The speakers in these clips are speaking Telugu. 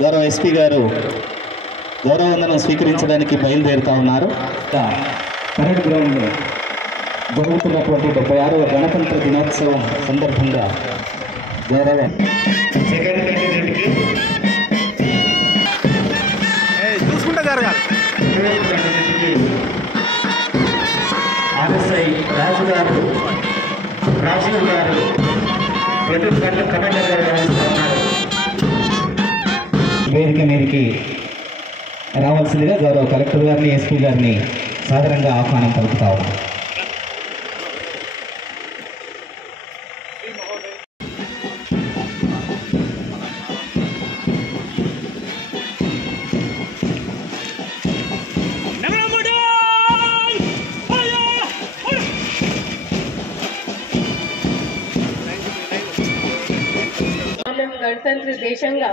గౌరవ ఎస్పీ గారు గౌరవవందనం స్వీకరించడానికి బయలుదేరుతా ఉన్నారు. పరేడ్ గ్రౌండ్లో జరుగుతున్నటువంటి 76వ గణతంత్ర దినోత్సవం సందర్భంగా గౌరవ సెకండ్ కంటెంట్కి చూసుకుంటా జరగాలి. ఆర్ఎస్ఐ రాజీవ్ గారు కమాండర్ గారు ఉన్నారు. వేదిక మీదకి రావాల్సిందిగా గౌరవ కలెక్టర్ గారిని ఎస్పీ గారిని సాధారణంగా ఆహ్వానం పలుకుతా ఉన్నాం. గణతంత్ర దేశంగా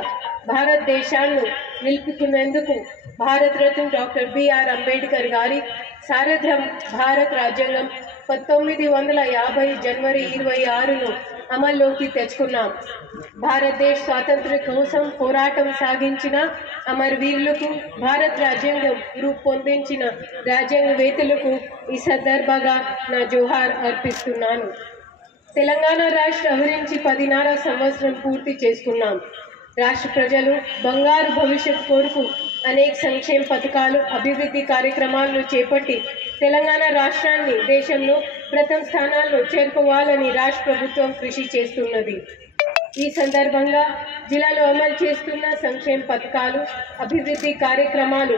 భారతదేశాన్ని నిలుపుకునేందుకు భారతరత్న డాక్టర్ బిఆర్ అంబేద్కర్ గారి సారథ్యం భారత రాజ్యాంగం 1950 జనవరి 26ను అమల్లోకి తెచ్చుకున్నాం. భారతదేశ స్వాతంత్ర్యం కోసం పోరాటం సాగించిన అమరవీరులకు, భారత రాజ్యాంగం రూపొందించిన రాజ్యాంగవేత్తలకు ఈ సందర్భంగా నా జోహార్ అర్పిస్తున్నాను. తెలంగాణ రాష్ట్ర అభివృద్ధి 16వ సంవత్సరం పూర్తి చేసుకున్నాం. రాష్ట్ర ప్రజలు బంగారు భవిష్యత్తు కోరుకు అనేక సంక్షేమ పథకాలు, అభివృద్ధి కార్యక్రమాలను చేపట్టి తెలంగాణ రాష్ట్రాన్ని దేశంలో ప్రథమ స్థానాల్లో చేరుకోవాలని రాష్ట్ర ప్రభుత్వం కృషి చేస్తున్నది. ఈ సందర్భంగా జిల్లాలో అమలు చేస్తున్న సంక్షేమ పథకాలు, అభివృద్ధి కార్యక్రమాలు